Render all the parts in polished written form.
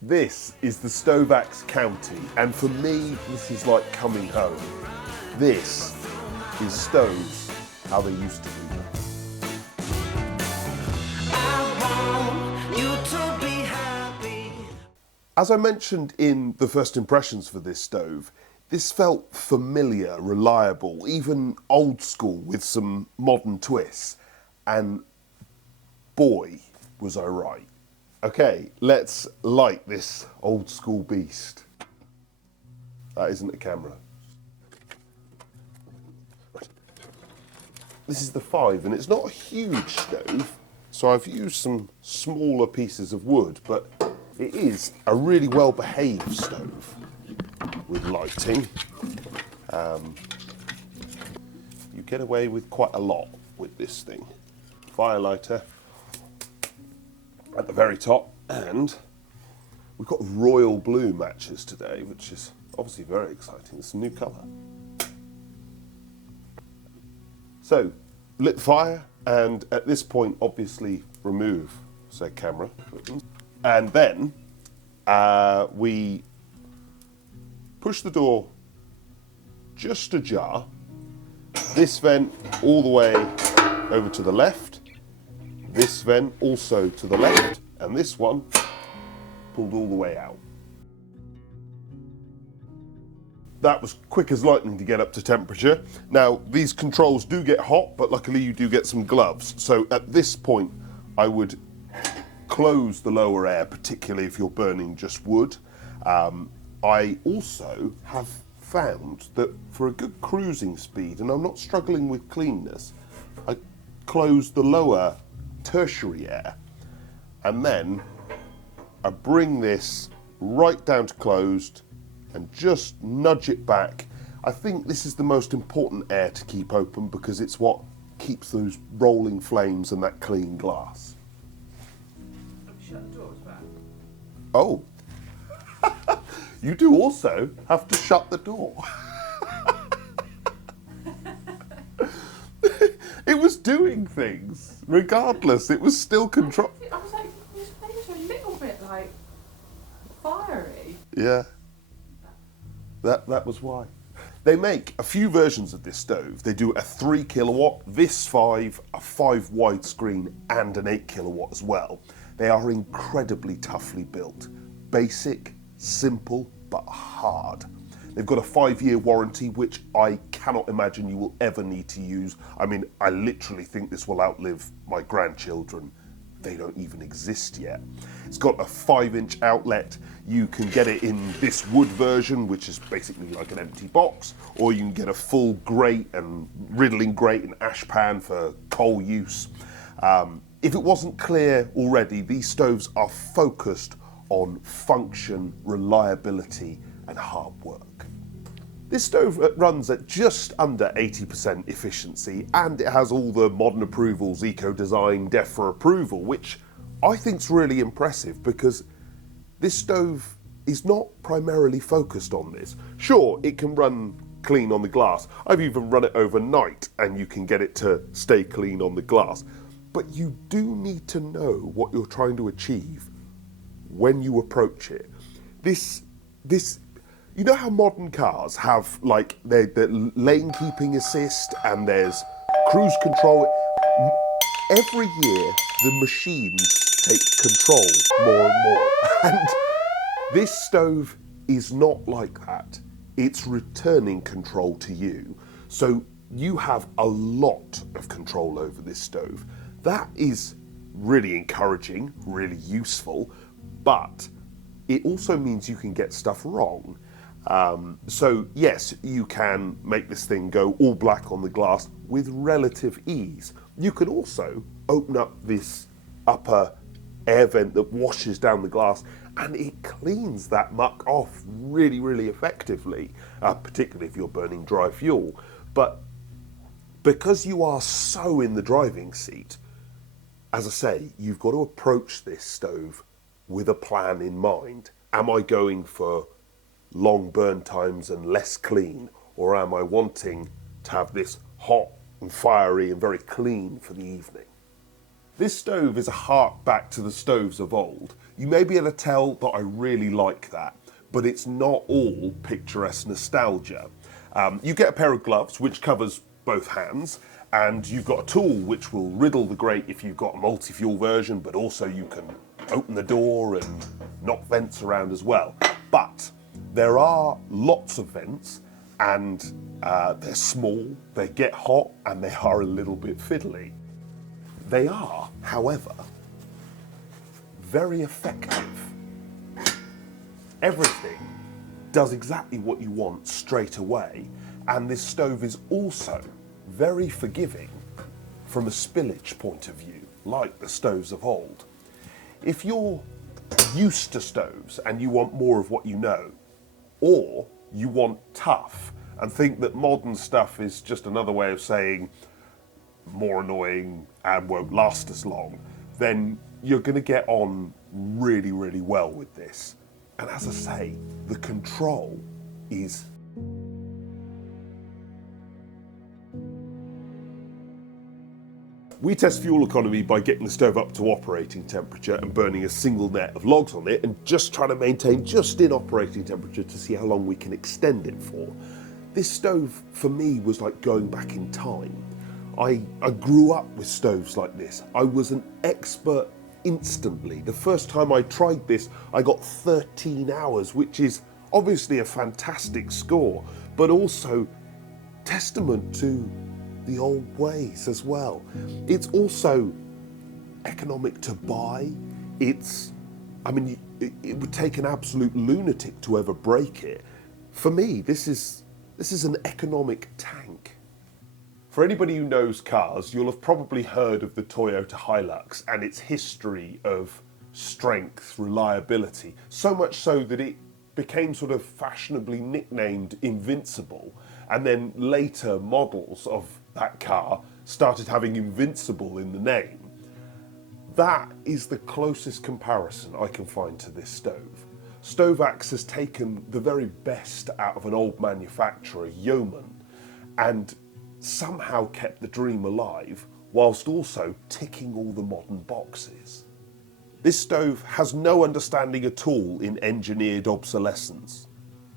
This is the Stovax County, and for me, this is like coming home. This is stoves how they used to be. As I mentioned in the first impressions for this stove, this felt familiar, reliable, even old school with some modern twists. And boy, was I right. Okay, let's light this old school beast. That isn't a camera. This is the 5, and it's not a huge stove, so I've used some smaller pieces of wood, but it is a really well-behaved stove with lighting. You get away with quite a lot with this thing. Firelighter at the very top, and we've got royal blue matches today, which is obviously very exciting. It's a new colour. So, lit the fire, and at this point, obviously remove said camera. And then we push the door just ajar. This vent all the way over to the left. This vent also to the left, and this one pulled all the way out. That was quick as lightning to get up to temperature. Now, these controls do get hot, but luckily you do get some gloves. So at this point, I would close the lower air, particularly if you're burning just wood. I also have found that for a good cruising speed, and I'm not struggling with cleanness, I close the lower tertiary air, and then I bring this right down to closed and just nudge it back. I think this is the most important air to keep open because it's what keeps those rolling flames and that clean glass. Shut the doors back. Oh, you do also have to shut the door. It was doing things, regardless. It was still control. I was like, this thing's a little bit like fiery. Yeah, that was why. They make a few versions of this stove. They do a 3 kilowatt, this 5, a 5 widescreen, and an 8 kilowatt as well. They are incredibly toughly built. Basic, simple, but hard. They've got a 5-year warranty, which I cannot imagine you will ever need to use. I mean, I literally think this will outlive my grandchildren. They don't even exist yet. It's got a 5-inch outlet. You can get it in this wood version, which is basically like an empty box, or you can get a full grate and riddling grate and ash pan for coal use. If it wasn't clear already, these stoves are focused on function, reliability, and hard work. This stove runs at just under 80% efficiency, and it has all the modern approvals, eco-design, DEFRA approval, which I think is really impressive because this stove is not primarily focused on this. Sure, it can run clean on the glass. I've even run it overnight and you can get it to stay clean on the glass. But you do need to know what you're trying to achieve when you approach it. This you know how modern cars have like the lane keeping assist and there's cruise control? Every year the machines take control more and more. And this stove is not like that. It's returning control to you. So you have a lot of control over this stove. That is really encouraging, really useful, but it also means you can get stuff wrong. So yes, you can make this thing go all black on the glass with relative ease. You can also open up this upper air vent that washes down the glass and it cleans that muck off really, really effectively, particularly if you're burning dry fuel. But because you are so in the driving seat, as I say, you've got to approach this stove with a plan in mind. Am I going for long burn times and less clean, or am I wanting to have this hot and fiery and very clean for the evening? This stove is a hark back to the stoves of old. You may be able to tell that I really like that, but it's not all picturesque nostalgia. You get a pair of gloves which covers both hands, and you've got a tool which will riddle the grate if you've got a multi-fuel version, but also you can open the door and knock vents around as well. But there are lots of vents, and they're small, they get hot, and they are a little bit fiddly. They are, however, very effective. Everything does exactly what you want straight away, and this stove is also very forgiving from a spillage point of view, like the stoves of old. If you're used to stoves and you want more of what you know, or you want tough and think that modern stuff is just another way of saying more annoying and won't last as long, then you're going to get on really, really well with this. And as I say, the control is We test fuel economy by getting the stove up to operating temperature and burning a single net of logs on it and just trying to maintain just in operating temperature to see how long we can extend it for. This stove, for me, was like going back in time. I grew up with stoves like this. I was an expert instantly. The first time I tried this, I got 13 hours, which is obviously a fantastic score, but also testament to the old ways as well. It's also economic to buy. It would take an absolute lunatic to ever break it. For me, this is an economic tank. For anybody who knows cars, you'll have probably heard of the Toyota Hilux and its history of strength, reliability, so much so that it became sort of fashionably nicknamed Invincible, and then later models of that car started having Invincible in the name. That is the closest comparison I can find to this stove. Stovax has taken the very best out of an old manufacturer, Yeoman, and somehow kept the dream alive whilst also ticking all the modern boxes. This stove has no understanding at all in engineered obsolescence.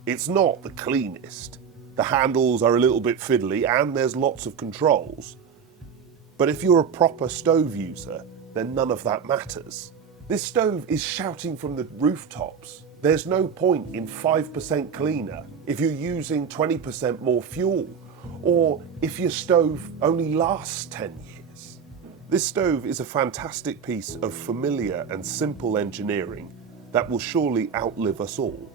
It's not the cleanest. The handles are a little bit fiddly and there's lots of controls. But if you're a proper stove user, then none of that matters. This stove is shouting from the rooftops. There's no point in 5% cleaner if you're using 20% more fuel, or if your stove only lasts 10 years. This stove is a fantastic piece of familiar and simple engineering that will surely outlive us all.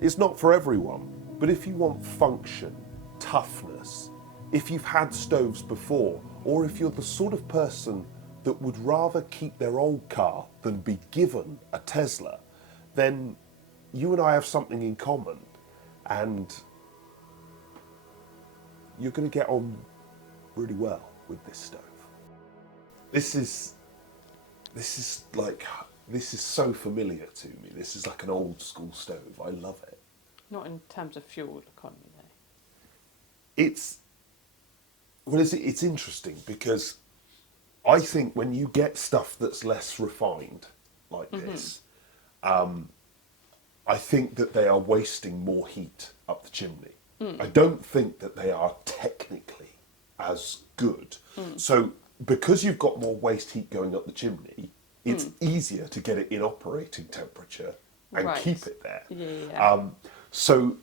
It's not for everyone, but if you want function, toughness, if you've had stoves before, or if you're the sort of person that would rather keep their old car than be given a Tesla, then you and I have something in common, and you're going to get on really well with this stove. This is so familiar to me. This is like an old school stove. I love it. Not in terms of fuel economy, though. It's interesting because I think when you get stuff that's less refined like this, I think that they are wasting more heat up the chimney. I don't think that they are technically as good. So because you've got more waste heat going up the chimney, it's easier to get it in operating temperature and keep it there. Yeah. So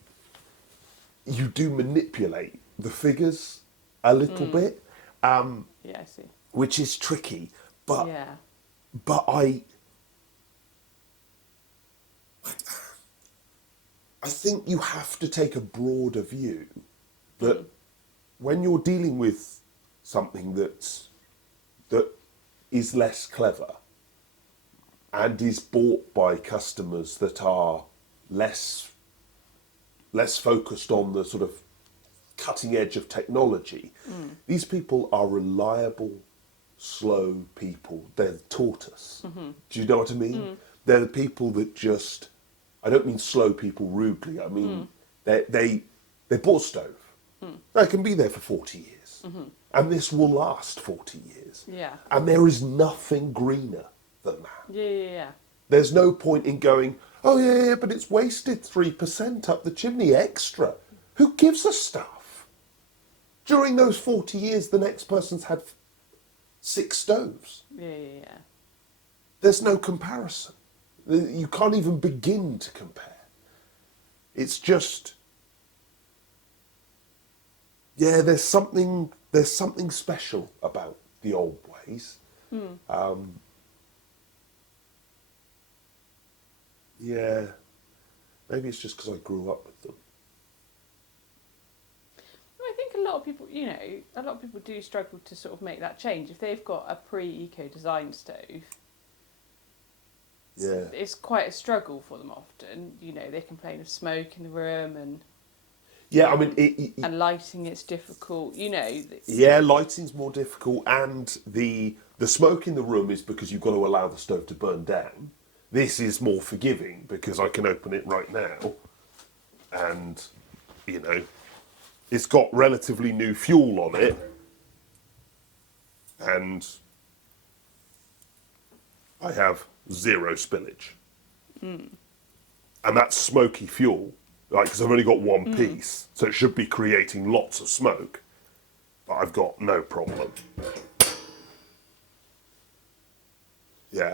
you do manipulate the figures a little bit, Yeah, I see. which is tricky. But Yeah. but I think you have to take a broader view that when you're dealing with something that is less clever and is bought by customers that are less focused on the sort of cutting edge of technology, these people are reliable, slow people. They're the tortoise. Do you know what I mean? They're the people that just, I don't mean slow people rudely, I mean they bought a stove. They can be there for 40 years. And this will last 40 years. Yeah. And there is nothing greener than that. Yeah. There's no point in going, oh yeah, but it's wasted 3% up the chimney extra. Who gives a stuff? During those 40 years, the next person's had 6 stoves. Yeah. There's no comparison. You can't even begin to compare. It's just, yeah, there's something special about the old ways. Yeah, maybe it's just because I grew up with them. I think a lot of people, a lot of people do struggle to sort of make that change. If they've got a pre-eco-designed stove, Yeah. it's quite a struggle for them often. They complain of smoke in the room and Yeah, I mean, and lighting. It's difficult. Yeah, lighting's more difficult, and the smoke in the room is because you've got to allow the stove to burn down. This is more forgiving because I can open it right now, and it's got relatively new fuel on it, and I have 0 spillage, and that's smoky fuel. Because I've only got one piece, so it should be creating lots of smoke, but I've got no problem. Yeah.